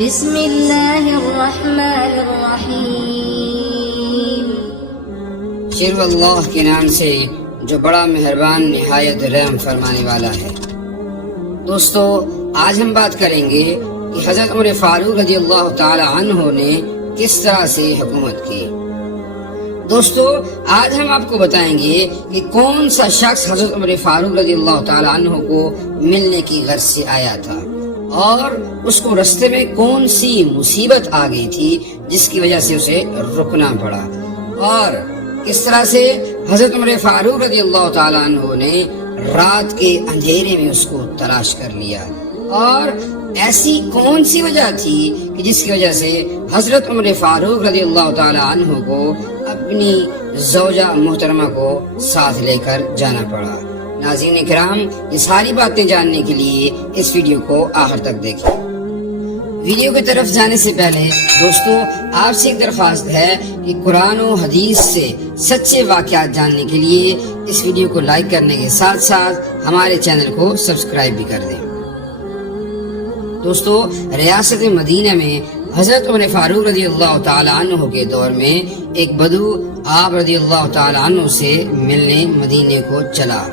بسم اللہ الرحمن الرحیم۔ شروع اللہ کے نام سے جو بڑا مہربان نہایت رحم فرمانے والا ہے۔ دوستو، آج ہم بات کریں گے کہ حضرت عمر فاروق رضی اللہ تعالی عنہ نے کس طرح سے حکومت کی۔ دوستو، آج ہم آپ کو بتائیں گے کہ کون سا شخص حضرت عمر فاروق رضی اللہ تعالی عنہ کو ملنے کی غرض سے آیا تھا اور اس کو رستے میں کون سی مصیبت آ گئی تھی جس کی وجہ سے اسے رکنا پڑا، اور کس طرح سے حضرت عمر فاروق رضی اللہ تعالی عنہ نے رات کے اندھیرے میں اس کو تلاش کر لیا، اور ایسی کون سی وجہ تھی کہ جس کی وجہ سے حضرت عمر فاروق رضی اللہ تعالی عنہ کو اپنی زوجہ محترمہ کو ساتھ لے کر جانا پڑا۔ ناظرین کرام، یہ ساری باتیں جاننے کے لیے اس ویڈیو کو آخر تک دیکھیں۔ ویڈیو کی طرف جانے سے پہلے دوستو، آپ سے ایک درخواست ہے کہ قرآن و حدیث سے سچے واقعات جاننے کے لیے اس ویڈیو کو لائک کرنے کے ساتھ ساتھ ہمارے چینل کو سبسکرائب بھی کر دیں۔ دوستو، ریاست مدینہ میں حضرت عمر فاروق رضی اللہ تعالی عنہ کے دور میں ایک بدو آپ رضی اللہ تعالی عنہ سے ملنے مدینے کو چلا۔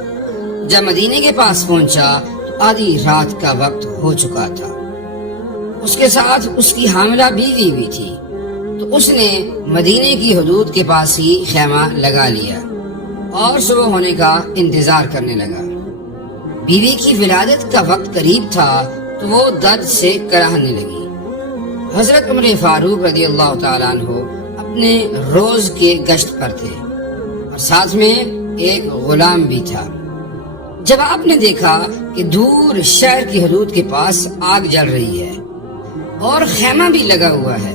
جب مدینے کے پاس پہنچا تو آدھی رات کا وقت ہو چکا تھا۔ اس کے ساتھ اس کی حاملہ بیوی بھی تھی، تو اس نے مدینے کی حدود کے پاس ہی خیمہ لگا لیا اور صبح ہونے کا انتظار کرنے لگا۔ بیوی کی ولادت کا وقت قریب تھا تو وہ درد سے کراہنے لگی۔ حضرت عمر فاروق رضی اللہ تعالیٰ عنہ اپنے روز کے گشت پر تھے اور ساتھ میں ایک غلام بھی تھا۔ جب آپ نے دیکھا کہ دور شہر کی حدود کے پاس آگ جل رہی ہے اور خیمہ بھی لگا ہوا ہے،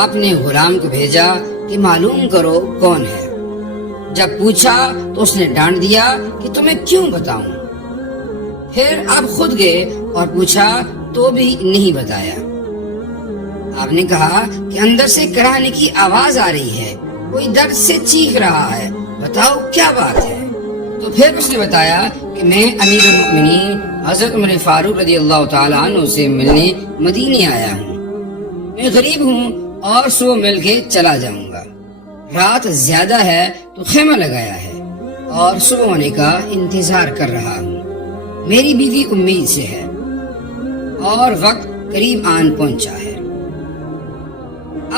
آپ نے غلام کو بھیجا کہ معلوم کرو کون ہے۔ جب پوچھا تو اس نے ڈانٹ دیا کہ تمہیں کیوں بتاؤں۔ پھر آپ خود گئے اور پوچھا تو بھی نہیں بتایا۔ آپ نے کہا کہ اندر سے کراہنے کی آواز آ رہی ہے، کوئی درد سے چیخ رہا ہے، بتاؤ کیا بات ہے۔ تو پھر اس نے بتایا کہ میں امیر المؤمنین حضرت عمر فاروق رضی اللہ تعالی عنہ سے ملنے مدینے آیا ہوں۔ میں غریب ہوں اور صبح مل کے چلا جاؤں گا۔ رات زیادہ ہے تو خیمہ لگایا ہے اور صبح ہونے کا انتظار کر رہا ہوں۔ میری بیوی امید سے ہے اور وقت قریب آن پہنچا ہے۔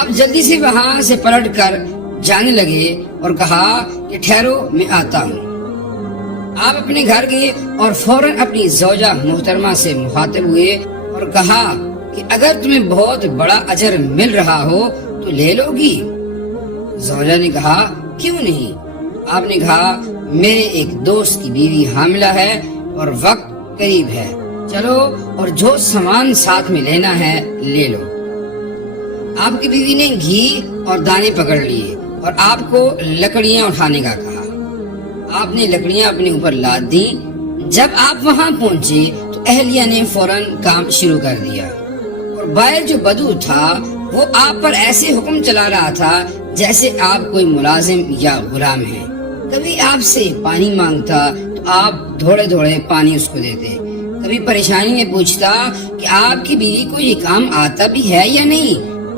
اب جلدی سے وہاں سے پلٹ کر جانے لگے اور کہا کہ ٹھہرو، میں آتا ہوں۔ آپ اپنے گھر گئے اور فوراً اپنی زوجہ محترمہ سے مخاطب ہوئے اور کہا کہ اگر تمہیں بہت بڑا اجر مل رہا ہو تو لے لو گی۔ زوجہ نے کہا کیوں نہیں۔ آپ نے کہا میرے ایک دوست کی بیوی حاملہ ہے اور وقت قریب ہے، چلو اور جو سامان ساتھ میں لینا ہے لے لو۔ آپ کی بیوی نے گھی اور دانے پکڑ لیے اور آپ کو لکڑیاں اٹھانے کا کہا۔ آپ نے لکڑیاں اپنے اوپر لاد دیں۔ جب آپ وہاں پہنچے تو اہلیہ نے فوراً کام شروع کر دیا، اور باہر جو بدو تھا وہ آپ پر ایسے حکم چلا رہا تھا جیسے آپ کوئی ملازم یا غلام ہے۔ کبھی آپ سے پانی مانگتا تو آپ دھوڑے دھوڑے پانی اس کو دیتے، کبھی پریشانی میں پوچھتا کہ آپ کی بیوی کو یہ کام آتا بھی ہے یا نہیں،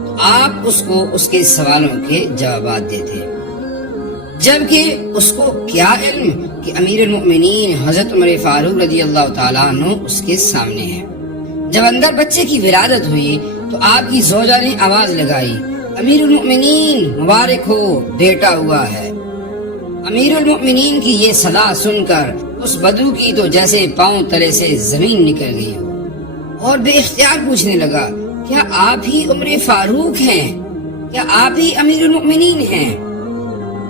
تو آپ اس کو اس کے سوالوں کے جوابات دیتے، جبکہ اس کو کیا علم کہ امیر المؤمنین حضرت عمر فاروق رضی اللہ تعالیٰ عنہ اس کے سامنے ہے۔ جب اندر بچے کی ولادت ہوئی تو آپ کی زوجہ نے آواز لگائی، امیر المؤمنین مبارک ہو، بیٹا ہوا ہے۔ امیر المؤمنین کی یہ صدا سن کر اس بدو کی تو جیسے پاؤں تلے سے زمین نکل گئی ہو، اور بے اختیار پوچھنے لگا کیا آپ ہی عمر فاروق ہیں؟ کیا آپ ہی امیر المؤمنین ہیں؟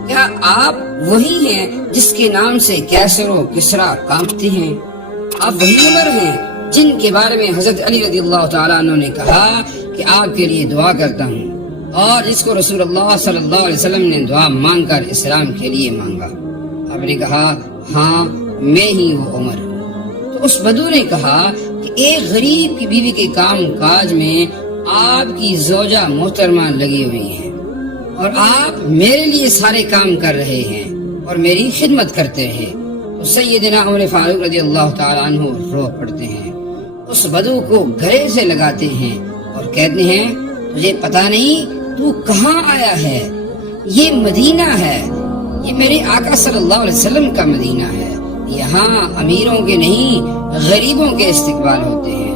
کیا آپ وہی ہیں جس کے نام سے کیسر و کسرا کانپتے ہیں؟ آپ وہی عمر ہیں جن کے بارے میں حضرت علی رضی اللہ تعالیٰ عنہ نے کہا کہ آپ کے لیے دعا کرتا ہوں، اور جس کو رسول اللہ صلی اللہ علیہ وسلم نے دعا مانگ کر اسلام کے لیے مانگا؟ آپ نے کہا ہاں میں ہی وہ عمر ہوں۔ تو اس بدو نے کہا کہ ایک غریب کی بیوی کے کام کاج میں آپ کی زوجہ محترمہ لگی ہوئی ہیں اور آپ میرے لیے سارے کام کر رہے ہیں اور میری خدمت کرتے رہے۔ تو سیدنا عمر فاروق رضی اللہ تعالیٰ عنہ رو پڑتے ہیں، اس بدو کو گھرے سے لگاتے ہیں اور کہتے ہیں تجھے پتا نہیں تو کہاں آیا ہے؟ یہ مدینہ ہے، یہ میرے آقا صلی اللہ علیہ وسلم کا مدینہ ہے، یہاں امیروں کے نہیں غریبوں کے استقبال ہوتے ہیں،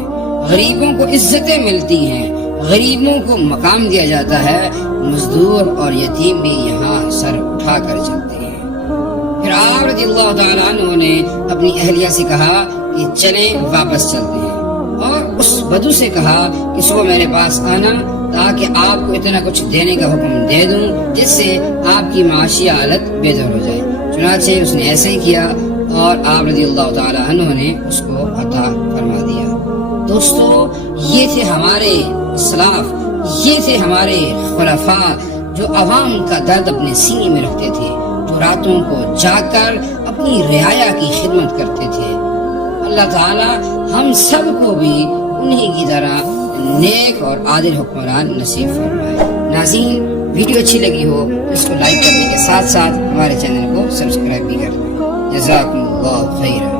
غریبوں کو عزتیں ملتی ہیں، غریبوں کو مقام دیا جاتا ہے، مزدور اور یتیم بھی یہاں سر اٹھا کر چلتے ہیں۔ پھر آپ رضی اللہ تعالیٰ عنہ نے اپنی اہلیہ سے کہا کہ چلیں واپس چلتے ہیں، اور اس بدو سے کہا کہ صبح میرے پاس آنا تاکہ آپ کو اتنا کچھ دینے کا حکم دے دوں جس سے آپ کی معاشی حالت بہتر ہو جائے۔ چنانچہ اس نے ایسے ہی کیا اور آپ رضی اللہ تعالیٰ عنہ نے اس کو عطا فرما دیا۔ دوستو، یہ تھے ہمارے اسلاف، یہ تھے ہمارے خلفاء جو عوام کا درد اپنے سینے میں رکھتے تھے، جو راتوں کو جاگ کر اپنی رعایا کی خدمت کرتے تھے۔ اللہ تعالی ہم سب کو بھی انہی کی طرح نیک اور عادل حکمران نصیب فرمائے۔ ناظرین، ویڈیو اچھی لگی ہو تو اس کو لائک کرنے کے ساتھ ساتھ ہمارے چینل کو سبسکرائب بھی کر دیں۔ جزاکم اللہ خیرا۔